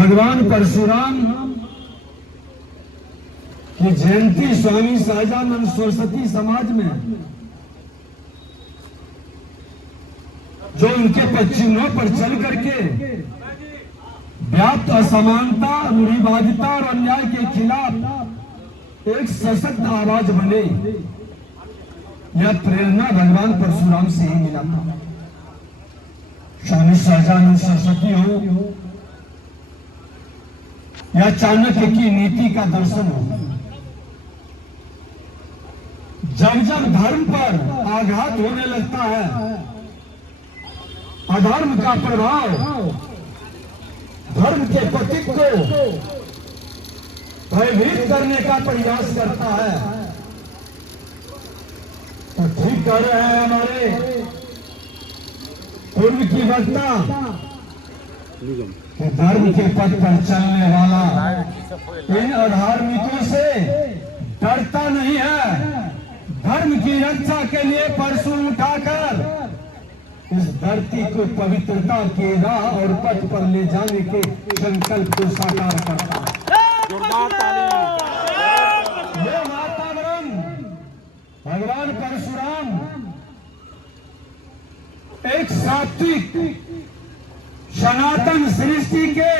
भगवान परशुराम की जयंती स्वामी सहजानंद सरस्वती समाज में जो उनके पश्चिमों पर चल करके व्याप्त असमानता, रूढ़िवादिता और अन्याय के खिलाफ एक सशक्त आवाज बने, यह प्रेरणा भगवान परशुराम से ही मिला था। स्वामी सहजानंद सरस्वती हो या चाणक्य की नीति का दर्शन हो, जब जब धर्म पर आघात होने लगता है, अधर्म का प्रभाव धर्म के पथिक को भयभीत करने का प्रयास करता है, तो ठीक कर रहे हैं हमारे पूर्व की वक्ता, धर्म के पथ पर चलने वाला इन अधार्मिकों से डरता नहीं है। धर्म की रक्षा के लिए परशु उठाकर इस धरती को पवित्रता के राह और पथ पर ले जाने के संकल्प को साकार करता है। ये वातावरण भगवान परशुराम एक सात्विक सनातन सृष्टि के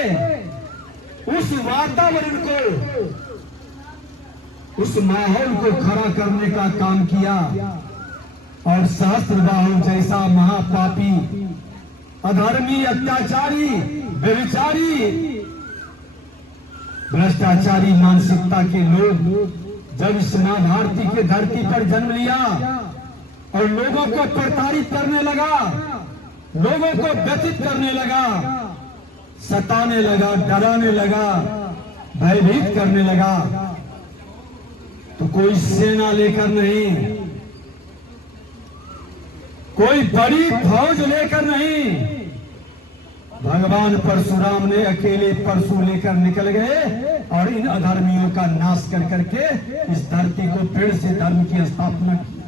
उस वातावरण को, उस माहौल को खड़ा करने का काम किया और सहस्त्रबाहु जैसा महापापी, अधर्मी, अत्याचारी, व्यभिचारी, भ्रष्टाचारी मानसिकता के लोग जब इस मां भारती के धरती पर जन्म लिया और लोगों को प्रताड़ित करने लगा, लोगों को व्यथित करने लगा, सताने लगा, डराने लगा, भयभीत करने लगा, तो कोई सेना लेकर नहीं, कोई बड़ी फौज लेकर नहीं, भगवान परशुराम ने अकेले परशु लेकर निकल गए और इन अधर्मियों का नाश कर करके इस धरती को फिर से धर्म की स्थापना की।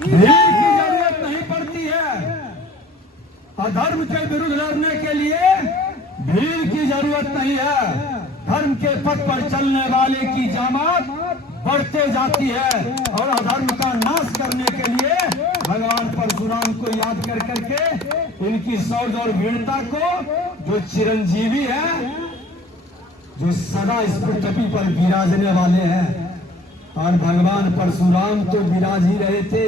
भीड़ की जरूरत नहीं पड़ती है, अधर्म के विरुद्ध लड़ने के लिए भीड़ की जरूरत नहीं है। धर्म के पथ पर चलने वाले की जामात बढ़ते जाती है और अधर्म का नाश करने के लिए भगवान परशुराम को याद कर करके इनकी शौर्य और वीरता को, जो चिरंजीवी है, जो सदा इस पृथ्वी पर विराजने वाले हैं, और भगवान परशुराम तो विराज ही रहे थे,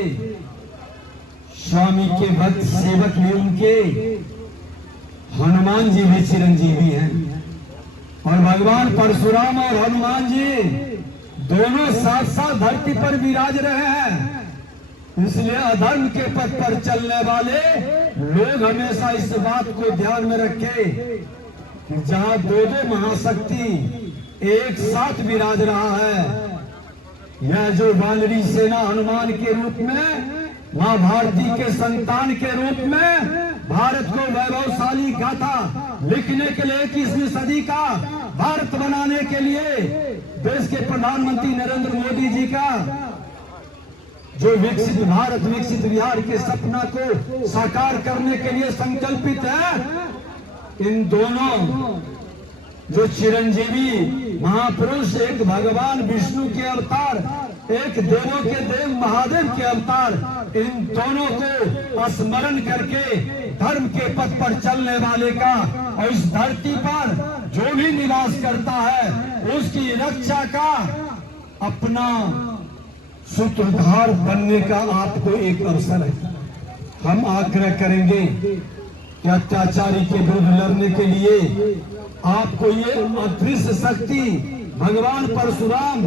स्वामी के भक्त सेवक भी उनके हनुमान जी भी चिरंजीवी हैं, और भगवान परशुराम और हनुमान जी दोनों साथ साथ धरती पर विराज रहे हैं। इसलिए अधर्म के पथ पर चलने वाले लोग हमेशा इस बात को ध्यान में रखें कि जहां दो दो महाशक्ति एक साथ विराज रहा है, यह जो वानरी सेना हनुमान के रूप में, मां भारती के संतान के रूप में भारत को वैभवशाली गाथा लिखने के लिए 21वीं सदी का भारत बनाने के लिए देश के प्रधानमंत्री नरेंद्र मोदी जी का जो विकसित भारत, विकसित बिहार के सपना को साकार करने के लिए संकल्पित है, इन दोनों जो चिरंजीवी महापुरुष, एक भगवान विष्णु के अवतार, एक देवों के देव महादेव के अवतार, इन दोनों को स्मरण करके धर्म के पथ पर चलने वाले का और इस धरती पर जो भी निवास करता है उसकी रक्षा का अपना सूत्रधार बनने का आपको एक अवसर है। हम आग्रह करेंगे कि अत्याचारी के विरुद्ध लड़ने के लिए आपको ये अदृश्य शक्ति भगवान परशुराम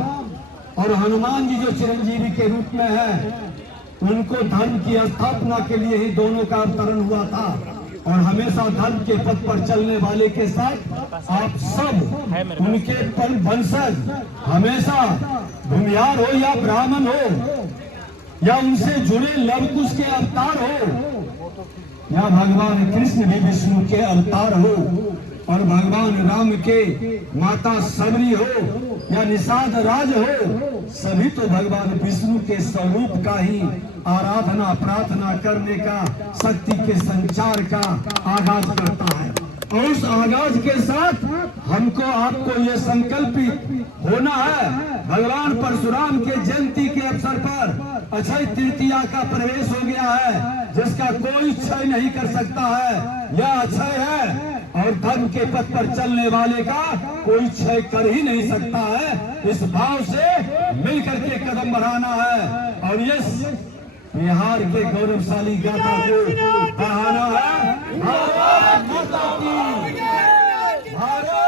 और हनुमान जी जो चिरंजीवी के रूप में है, उनको धर्म की स्थापना के लिए ही दोनों का अवतरण हुआ था, और हमेशा धर्म के पथ पर चलने वाले के साथ आप सब उनके वंशज, हमेशा भूमिहार हो या ब्राह्मण हो या उनसे जुड़े लवकुश के अवतार हो या भगवान कृष्ण भी विष्णु के अवतार हो और भगवान राम के माता सबरी हो या निषाद राज हो, सभी तो भगवान विष्णु के स्वरूप का ही आराधना प्रार्थना करने का, शक्ति के संचार का आगाज करता है। और उस आगाज के साथ हमको आपको ये संकल्पित होना है। भगवान परशुराम के जयंती के अवसर पर अक्षय तृतीया का प्रवेश हो गया है, जिसका कोई क्षय नहीं कर सकता है। यह अक्षय है और धर्म के पथ पर चलने वाले का कोई क्षय कर ही नहीं सकता है। इस भाव से मिलकर के कदम बढ़ाना है और ये बिहार के गौरवशाली गाथा को बढ़ाना है। भारत माता की, भारत